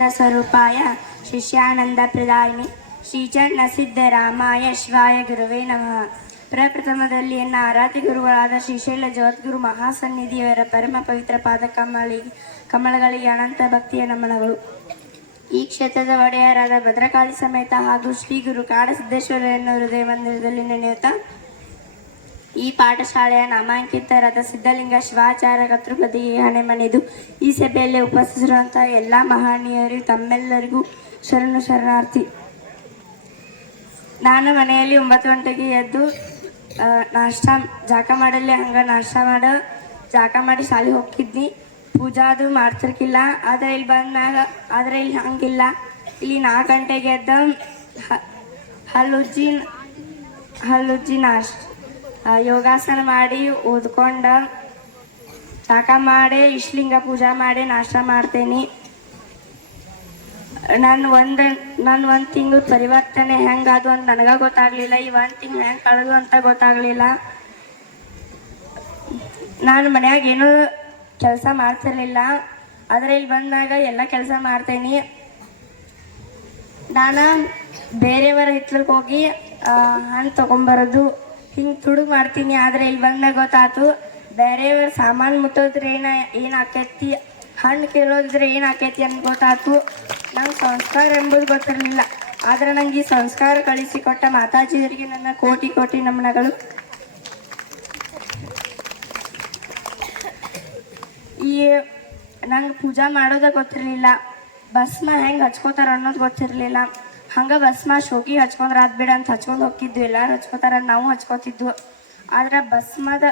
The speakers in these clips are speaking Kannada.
ಸ್ವರೂಪಾಯ ಶಿಷ್ಯಾನಂದ ಪ್ರದಾಯಿನಿ ಶ್ರೀಚಣ್ಣ ಸಿದ್ದರಾಮಾಯ ಶಿವಾಯ ಗುರುವೇ ನಮಃ ಪ್ರಪ್ರಥಮದಲ್ಲಿ ಎನ್ನ ಆರಾಧ್ಯ ಗುರುಗಳಾದ ಶ್ರೀಶೈಲ ಜಗದ್ಗುರು ಮಹಾಸನ್ನಿಧಿಯವರ ಪರಮ ಪವಿತ್ರ ಪಾದ ಕಮಳಿ ಕಮಲಗಳಿಗೆ ಅನಂತ ಭಕ್ತಿಯ ನಮನಗಳು. ಈ ಕ್ಷೇತ್ರದ ಒಡೆಯರಾದ ಭದ್ರಕಾಳಿ ಸಮೇತ ಹಾಗೂ ಶ್ರೀ ಗುರು ಕಾಡಸಿದ್ದೇಶ್ವರನ ಹೃದಯ ಮಂದಿರದಲ್ಲಿ ನೆನೆಯುತ್ತಾ ಈ ಪಾಠಶಾಲೆಯ ನಾಮಾಂಕಿತರಾದ ಸಿದ್ಧಲಿಂಗ ಶಿವಾಚಾರ್ಯ ಕತೃಪತಿ ಹಣೆ ಮನೆದು ಈ ಸಭೆಯಲ್ಲಿ ಉಪಸ್ಥಿತಿರುವಂತಹ ಎಲ್ಲ ಮಹನೀಯರು ತಮ್ಮೆಲ್ಲರಿಗೂ ಶರಣು ಶರಣಾರ್ಥಿ. ನಾನು ಮನೆಯಲ್ಲಿ ಒಂಬತ್ತು ಗಂಟೆಗೆ ಎದ್ದು ನಾಷ್ಟ ಜಾಕ ಮಾಡಲ್ಲಿ ಹಂಗೆ ನಾಷ್ಟ ಮಾಡ, ಜಾಕ ಮಾಡಿ ಶಾಲೆ ಪೂಜಾ ಅದು ಮಾಡ್ತಿರ್ಕಿಲ್ಲ. ಆದರೆ ಇಲ್ಲಿ ಬಂದಾಗ ಆದರೆ ಇಲ್ಲಿ ಹಂಗಿಲ್ಲ. ಇಲ್ಲಿ ನಾಲ್ಕು ಗಂಟೆಗೆ ಎದ್ದ ಹಲ್ಲುಜ್ಜಿ ಹಲ್ಲುಜ್ಜಿ ನಾಷ್ಟ. ಯೋಗಾಸನ ಮಾಡಿ, ಓದ್ಕೊಂಡ ಶಾಖ ಮಾಡಿ ಇಷ್ಟಲಿಂಗ ಪೂಜಾ ಮಾಡಿ ನಾಷ್ಟ ಮಾಡ್ತೇನೆ. ನಾನು ಒಂದು ನಾನು ಒಂದು ತಿಂಗಳು ಪರಿವರ್ತನೆ ಹೆಂಗಾದು ಅಂತ ನನಗೆ ಗೊತ್ತಾಗ್ಲಿಲ್ಲ. ಈ ಒಂದು ತಿಂಗಳು ಹೆಂಗೆ ಕಳೆದು ಅಂತ ಗೊತ್ತಾಗ್ಲಿಲ್ಲ. ನಾನು ಮನ್ಯಾಗ ಏನೂ ಕೆಲಸ ಮಾಡ್ತಿರ್ಲಿಲ್ಲ. ಆದರೆ ಇಲ್ಲಿ ಬಂದಾಗ ಎಲ್ಲ ಕೆಲಸ ಮಾಡ್ತೇನೆ. ನಾನು ಬೇರೆಯವರ ಹಿತ್ಲಕ್ಕೆ ಹೋಗಿ ಹಣ್ಣು ತೊಗೊಂಬರೋದು. ಹಿಂಗೆ ತುಡುಗ್ ಮಾಡ್ತೀನಿ, ಆದರೆ ಇಲ್ಲಿ ಬಂದಾಗ ಗೊತ್ತಾಯ್ತು ಬೇರೆಯವ್ರ ಸಾಮಾನು ಮುಟ್ಟೋದ್ರೆ ಏನ, ಏನು ಆಕೈತಿ? ಹಣ್ಣು ಕೇಳೋದಿದ್ರೆ ಏನು ಆಕೈತಿ ಅಂತ ಗೊತ್ತಾಯ್ತು ನಂಗೆ ಸಂಸ್ಕಾರ ಎಂಬುದು ಗೊತ್ತಿರಲಿಲ್ಲ. ಆದ್ರೆ ನಂಗೆ ಈ ಸಂಸ್ಕಾರ ಕಳಿಸಿಕೊಟ್ಟ ಮಾತಾಜಿಯವರಿಗೆ ನನ್ನ ಕೋಟಿ ಕೋಟಿ ನಮನಗಳು. ಈ ನಂಗೆ ಪೂಜಾ ಮಾಡೋದ ಗೊತ್ತಿರಲಿಲ್ಲ. ಭಸ್ಮ ಹೆಂಗೆ ಹಚ್ಕೋತಾರ ಅನ್ನೋದು ಗೊತ್ತಿರಲಿಲ್ಲ. ಹಂಗೆ ಭಸ್ಮ ಶೋಕಿ ಹಚ್ಕೊಂಡ್ರೆ ಆದ್ ಬಿಡ ಅಂತ ಹಚ್ಕೊಂಡು ಹೋಗಿದ್ವಿ ಎಲ್ಲಾರು ಹಚ್ಕೋತಾರ, ನಾವು ಹಚ್ಕೋತಿದ್ವು. ಆದ್ರೆ ಭಸ್ಮದ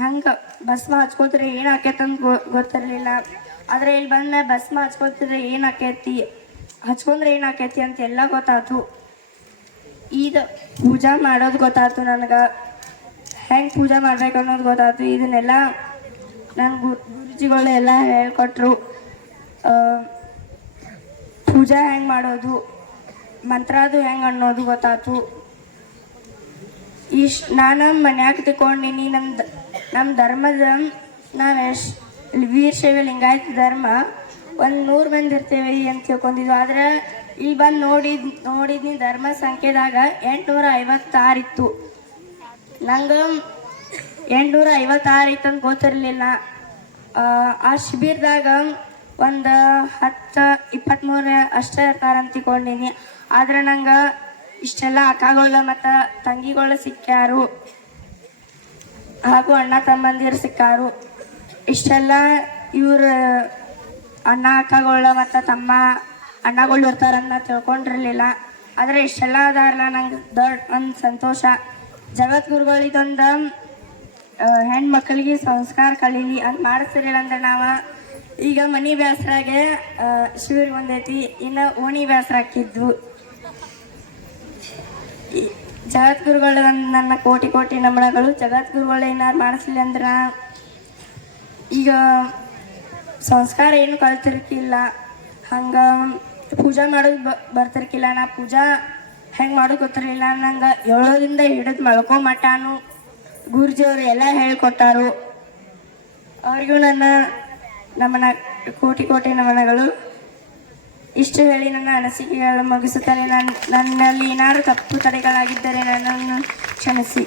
ಹೆಂಗೆ ಭಸ್ಮ ಹಚ್ಕೋತಾರೆ ಏನು ಆಕೈತೆ ಅಂತ ಗೊ ಗೊತ್ತಿರಲಿಲ್ಲ. ಆದ್ರೆ ಇಲ್ಲಿ ಬಂದ ಭಸ್ಮ ಹಚ್ಕೋತಿದ್ರೆ ಏನು ಆಕೈತಿ, ಹಚ್ಕೊಂಡ್ರೆ ಏನು ಆಕೈತಿ ಅಂತ ಎಲ್ಲ ಗೊತ್ತಾಯ್ತು ಇದು ಪೂಜಾ ಮಾಡೋದು ಗೊತ್ತಾಯ್ತು ನನಗೆ. ಹೆಂಗೆ ಪೂಜಾ ಮಾಡ್ಬೇಕು ಅನ್ನೋದು ಗೊತ್ತಾಯ್ತು ಇದನ್ನೆಲ್ಲ ನನ್ನ ಗುರು ಗುರುಜಿಗಳು ಎಲ್ಲ ಹೇಳ್ಕೊಟ್ರು ಪೂಜಾ ಹೆಂಗೆ ಮಾಡೋದು? ಮಂತ್ರಾದು ಹೆಂಗೆ ಅನ್ನೋದು ಗೊತ್ತಾಯ್ತು ಈ ನಾನು ಮನ್ಯಾಗ ತಿಳ್ಕೊಂಡಿನಿ ನಮ್ಮ ನಮ್ಮ ಧರ್ಮದ ನಾನು ವೀರಶೈವ ಲಿಂಗಾಯತ ಧರ್ಮ ಒಂದು ನೂರು ಮಂದಿ ಇರ್ತೇವೆ ಅಂತ ತಿಳ್ಕೊಂಡಿದ್ವಿ. ಆದ್ರೆ ಇಲ್ಲಿ ಬಂದು ನೋಡಿದ್, ನೋಡಿದ್ನಿ ಧರ್ಮ ಸಂಖ್ಯೆದಾಗ ಎಂಟುನೂರ ಐವತ್ತಾರು ಇತ್ತು. ನಂಗೆ ಎಂಟುನೂರ ಐವತ್ತಾರು ಇತ್ತು ಅಂತ ಗೊತ್ತಿರಲಿಲ್ಲ ಆ ಶಿಬಿರದಾಗ ಒಂದು ಹತ್ತು ಇಪ್ಪತ್ತ್ಮೂರು ಅಷ್ಟೇ ಇರ್ತಾರೆ ಅಂತಿಕೊಂಡೀನಿ. ಆದ್ರೆ ನಂಗೆ ಇಷ್ಟೆಲ್ಲ ಅಕ್ಕಗಳು ಮತ್ತು ತಂಗಿಗಳು ಸಿಕ್ಕ್ಯಾರು. ಹಾಗೂ ಅಣ್ಣ ತಮ್ಮಂದಿರು ಸಿಕ್ಕಾರು. ಇಷ್ಟೆಲ್ಲ ಇವ್ರ ಅಣ್ಣ ಅಕ್ಕಗಳು ಮತ್ತು ತಮ್ಮ ಅಣ್ಣಗಳು ಇರ್ತಾರನ್ನ ತಿಳ್ಕೊಂಡಿರಲಿಲ್ಲ. ಆದರೆ ಇಷ್ಟೆಲ್ಲ ಅದಾರಲ್ಲ ನಂಗೆ ದೊಡ್ಡ ಒಂದು ಸಂತೋಷ. ಜಗದ್ಗುರುಗಳು ಇದೊಂದು ಹೆಣ್ಮಕ್ಳಿಗೆ ಸಂಸ್ಕಾರ ಕಲೀಲಿ ಅಂತ ಮಾಡಿಸ್ತಿರಲಿಲ್ಲ ಅಂದ್ರೆ ನಾವು ಈಗ ಮನಿ ಬ್ಯಾಸ್ರಾಗೆ ಶಿವರ್ ಬಂದೈತಿ ಇನ್ನು ಓಣಿ ಬ್ಯಾಸ್ರ ಹಾಕಿದ್ವು ಜಗದ್ಗುರುಗಳು ನನ್ನ ಕೋಟಿ ಕೋಟಿ ನಮನಗಳು. ಜಗದ್ಗುರುಗಳು ಏನಾರು ಮಾಡಿಸ್ಲಿಲ್ಲ ಅಂದ್ರೆ ಈಗ ಸಂಸ್ಕಾರ ಏನು ಕಲ್ತಿರ್ಕಿಲ್ಲ. ಹಂಗೆ ಪೂಜಾ ಮಾಡೋದು ಬ, ಬರ್ತಿರ್ಕಿಲ್ಲ. ನಾ ಪೂಜಾ ಹೆಂಗೆ ಮಾಡೋದು ಗೊತ್ತಿರಲಿಲ್ಲ. ನಂಗೆ ಏಳೋದಿಂದ ಹಿಡಿದು ಮಲ್ಕೋ ಮಟಾನು ಗುರುಜಿಯವರು ಎಲ್ಲ ಹೇಳ್ಕೊಟ್ಟಾರು. ಅವ್ರಿಗೂ ನನ್ನ ನಮನ ಕೋಟಿ ಕೋಟಿ ನಮನಗಳು. ಇಷ್ಟು ಹೇಳಿ ನನ್ನ ಅನಿಸಿಕೆಗಳು ಮುಗಿಸುತ್ತಾರೆ ನನ್ನ ನನ್ನಲ್ಲಿ ಏನಾದರೂ ತಪ್ಪು ತಡೆಗಳಾಗಿದ್ದರೆ ನನ್ನನ್ನು ಕ್ಷಮಿಸಿ.